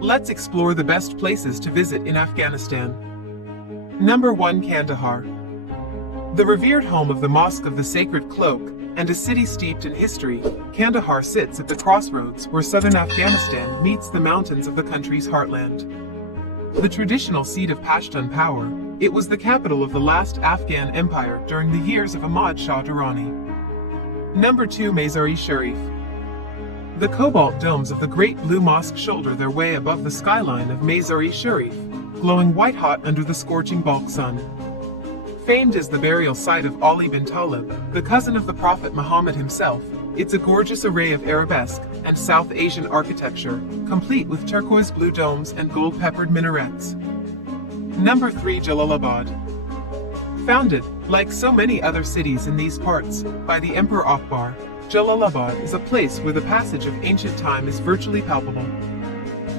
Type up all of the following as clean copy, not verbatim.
Let's explore the best places to visit in Afghanistan. Number 1. Kandahar. The revered home of the Mosque of the Sacred Cloak, and a city steeped in history, Kandahar sits at the crossroads where southern Afghanistan meets the mountains of the country's heartland. The traditional seat of Pashtun power, it was the capital of the last Afghan empire during the years of Ahmad Shah Durrani. Number 2. Mazar-e-Sharif. The cobalt domes of the Great Blue Mosque shoulder their way above the skyline of Mazar-e-Sharif, glowing white-hot under the scorching Balkh sun. Famed as the burial site of Ali bin Talib, the cousin of the Prophet Muhammad himself, it's a gorgeous array of Arabesque and South Asian architecture, complete with turquoise blue domes and gold-peppered minarets. Number 3. Jalalabad. Founded, like so many other cities in these parts, by the Emperor Akbar, Jalalabad is a place where the passage of ancient time is virtually palpable.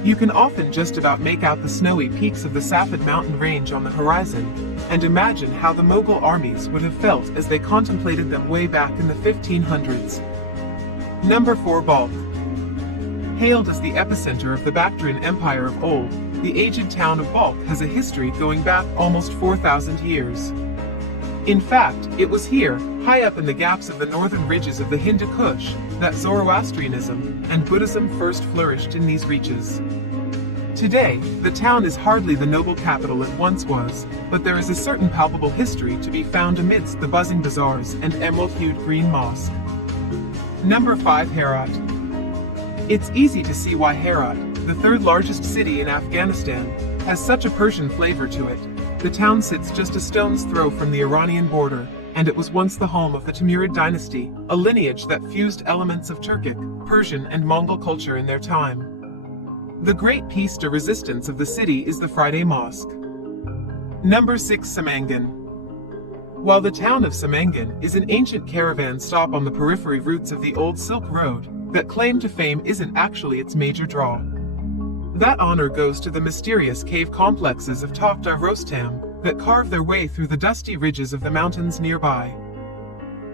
You can often just about make out the snowy peaks of the Safed mountain range on the horizon, and imagine how the Mughal armies would have felt as they contemplated them way back in the 1500s. Number 4. Balkh. Hailed as the epicenter of the Bactrian Empire of old, the aged town of Balkh has a history going back almost 4,000 years. In fact, it was here, high up in the gaps of the northern ridges of the Hindu Kush, that Zoroastrianism and Buddhism first flourished in these reaches. Today, the town is hardly the noble capital it once was, but there is a certain palpable history to be found amidst the buzzing bazaars and emerald-hued green mosque. Number 5. Herat. It's easy to see why Herat, the third largest city in Afghanistan, has such a Persian flavor to it. The town sits just a stone's throw from the Iranian border, and it was once the home of the Timurid dynasty, a lineage that fused elements of Turkic, Persian, and Mongol culture in their time. The great piece de resistance of the city is the Friday Mosque. Number 6. Samangan. While the town of Samangan is an ancient caravan stop on the periphery routes of the old Silk Road, that claim to fame isn't actually its major draw. That honor goes to the mysterious cave complexes of Tokhtar Rostam that carve their way through the dusty ridges of the mountains nearby.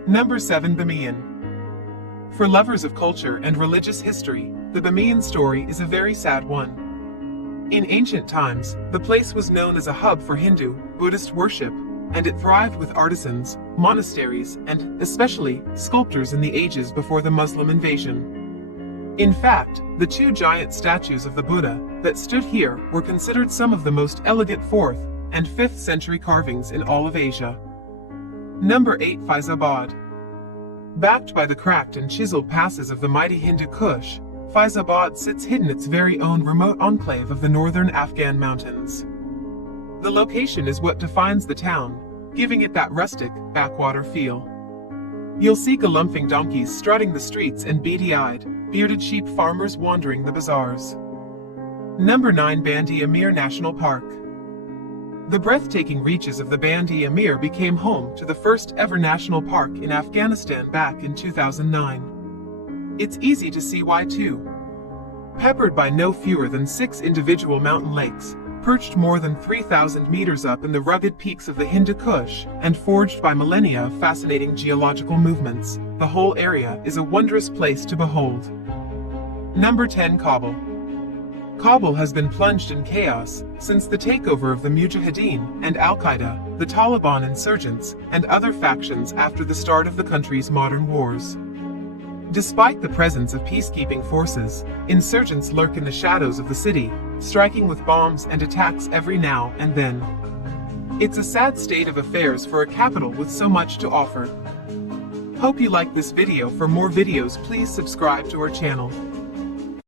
Number 7. Bamiyan. For lovers of culture and religious history, the Bamiyan story is a very sad one. In ancient times, the place was known as a hub for Hindu, Buddhist worship, and it thrived with artisans, monasteries, and, especially, sculptors in the ages before the Muslim invasion. In fact, the 2 giant statues of the Buddha that stood here were considered some of the most elegant 4th and 5th century carvings in all of Asia. Number 8. Faizabad. Backed by the cracked and chiseled passes of the mighty Hindu Kush, Faizabad sits hidden its very own remote enclave of the northern Afghan mountains. The location is what defines the town, giving it that rustic, backwater feel. You'll see galumphing donkeys strutting the streets and beady-eyed, bearded sheep farmers wandering the bazaars. Number 9. Bandi Amir National Park. The breathtaking reaches of the Bandi Amir became home to the first ever national park in Afghanistan back in 2009. It's easy to see why too. Peppered by no fewer than 6 individual mountain lakes, perched more than 3,000 meters up in the rugged peaks of the Hindu Kush, and forged by millennia of fascinating geological movements, the whole area is a wondrous place to behold. Number 10. Kabul. Kabul has been plunged in chaos since the takeover of the Mujahideen and Al-Qaeda, the Taliban insurgents, and other factions after the start of the country's modern wars. Despite the presence of peacekeeping forces, insurgents lurk in the shadows of the city, striking with bombs and attacks every now and then. It's a sad state of affairs for a capital with so much to offer. Hope you liked this video. For more videos, please subscribe to our channel.